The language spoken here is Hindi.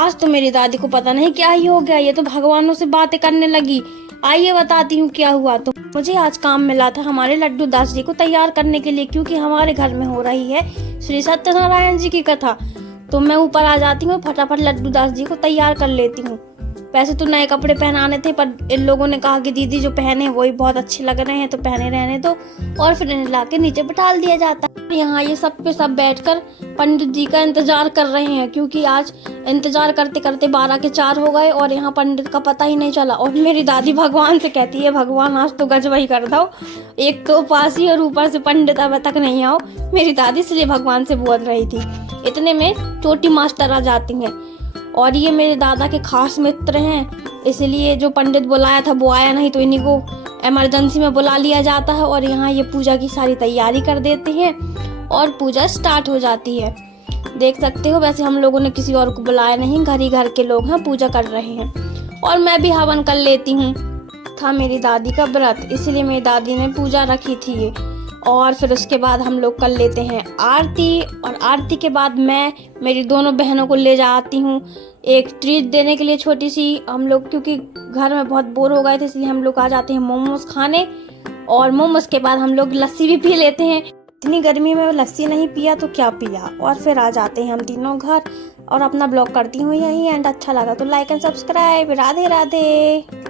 आज तो मेरी दादी को पता नहीं क्या ही हो गया, ये तो भगवानों से बातें करने लगी। आइए बताती हूँ क्या हुआ। तो मुझे आज काम मिला था हमारे लड्डू दास जी को तैयार करने के लिए, क्योंकि हमारे घर में हो रही है श्री सत्यनारायण जी की कथा। तो मैं ऊपर आ जाती हूँ, फटाफट लड्डू दास जी को तैयार कर लेती हूँ। वैसे तो नए कपड़े पहनाने थे, पर इन लोगों ने कहा कि दीदी जो पहने वही बहुत अच्छे लग रहे हैं तो पहने रहने दो, और फिर इन्हें लाके नीचे बिठाल दिया जाता है। यहाँ ये सब पे सब बैठकर पंडित जी का इंतजार कर रहे हैं, क्योंकि आज इंतजार करते करते 12 के 4 हो गए और यहाँ पंडित का पता ही नहीं चला। और मेरी दादी भगवान से कहती है, भगवान आज तो गजबही कर दो, एक तो उपासी और ऊपर से पंडित अब तक नहीं आओ। मेरी दादी इसलिए भगवान से बोल रही थी। इतने में चोटी मास्टर आ जाती हैं, और ये मेरे दादा के खास मित्र हैं, इसलिए जो पंडित बुलाया था वो आया नहीं, तो इन्हीं को इमरजेंसी में बुला लिया जाता है। और यहाँ ये पूजा की सारी तैयारी कर देते हैं और पूजा स्टार्ट हो जाती है। देख सकते हो, वैसे हम लोगों ने किसी और को बुलाया नहीं, घर ही घर के लोग हैं पूजा कर रहे हैं। और मैं भी हवन कर लेती हूँ। था मेरी दादी का व्रत, इसलिए मेरी दादी ने पूजा रखी थी ये। और फिर उसके बाद हम लोग कर लेते हैं आरती, और आरती के बाद मैं मेरी दोनों बहनों को ले जाती हूँ एक ट्रीट देने के लिए छोटी सी। हम लोग क्योंकि घर में बहुत बोर हो गए थे, इसलिए हम लोग आ जाते हैं मोमोज खाने, और मोमोज के बाद हम लोग लस्सी भी पी लेते हैं। इतनी गर्मी में लस्सी नहीं पिया तो क्या पिया। और फिर आ जाते हैं हम तीनों घर, और अपना ब्लॉग करती हूँ यहीं एंड। अच्छा लगा तो like and subscribe. Radhe Radhe.